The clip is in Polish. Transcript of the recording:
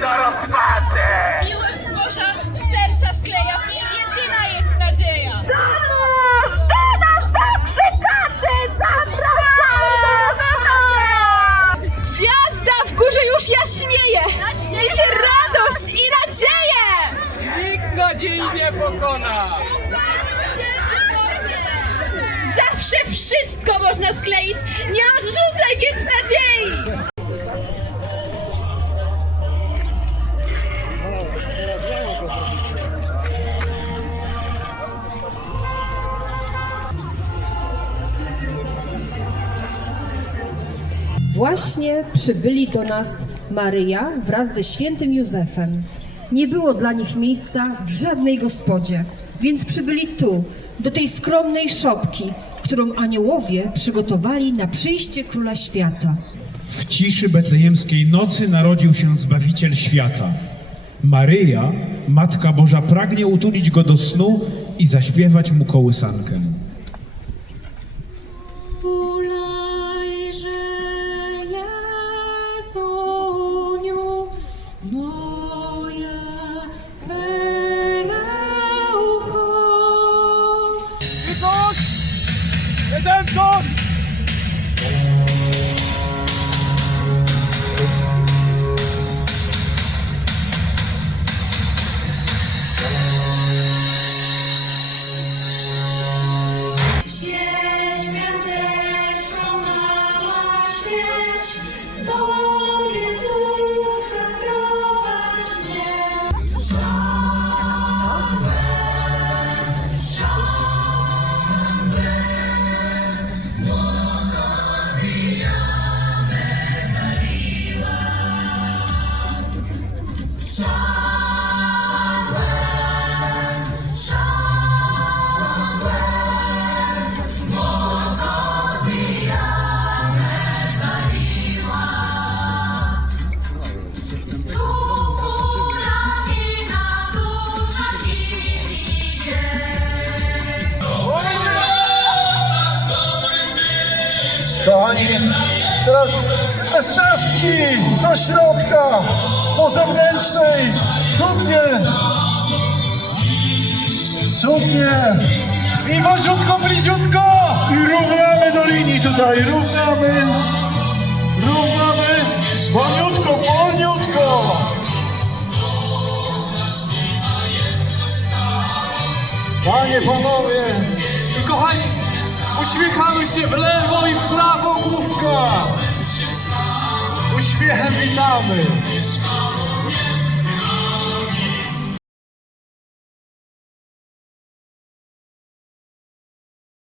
do rozpaczy! Miłość Boża serca skleja, w niej jedyna jest nadzieja. Ty nas tak krzykacie! Zapraszamy! Gwiazda w górze już jaśnieje, niesie radość i nadzieję. Nikt nadziei nie pokona! Zawsze wszystko można skleić, nie odrzucaj więc Właśnie przybyli do nas Maryja wraz ze świętym Józefem. Nie było dla nich miejsca w żadnej gospodzie, więc przybyli tu, do tej skromnej szopki, którą aniołowie przygotowali na przyjście Króla Świata. W ciszy betlejemskiej nocy narodził się Zbawiciel świata. Maryja, Matka Boża, pragnie utulić go do snu i zaśpiewać mu kołysankę. Świeć gwiazdeczko mała, świeć, do Kochani, teraz te strażki do środka, po zewnętrznej, cudnie, cudnie. I woziutko, bliziutko! i równamy do linii tutaj, równamy, równamy, wolniutko, wolniutko. Panie, panowie, I kochani, uśmiechamy się w lewo i w prawo główka! Uśmiechem witamy!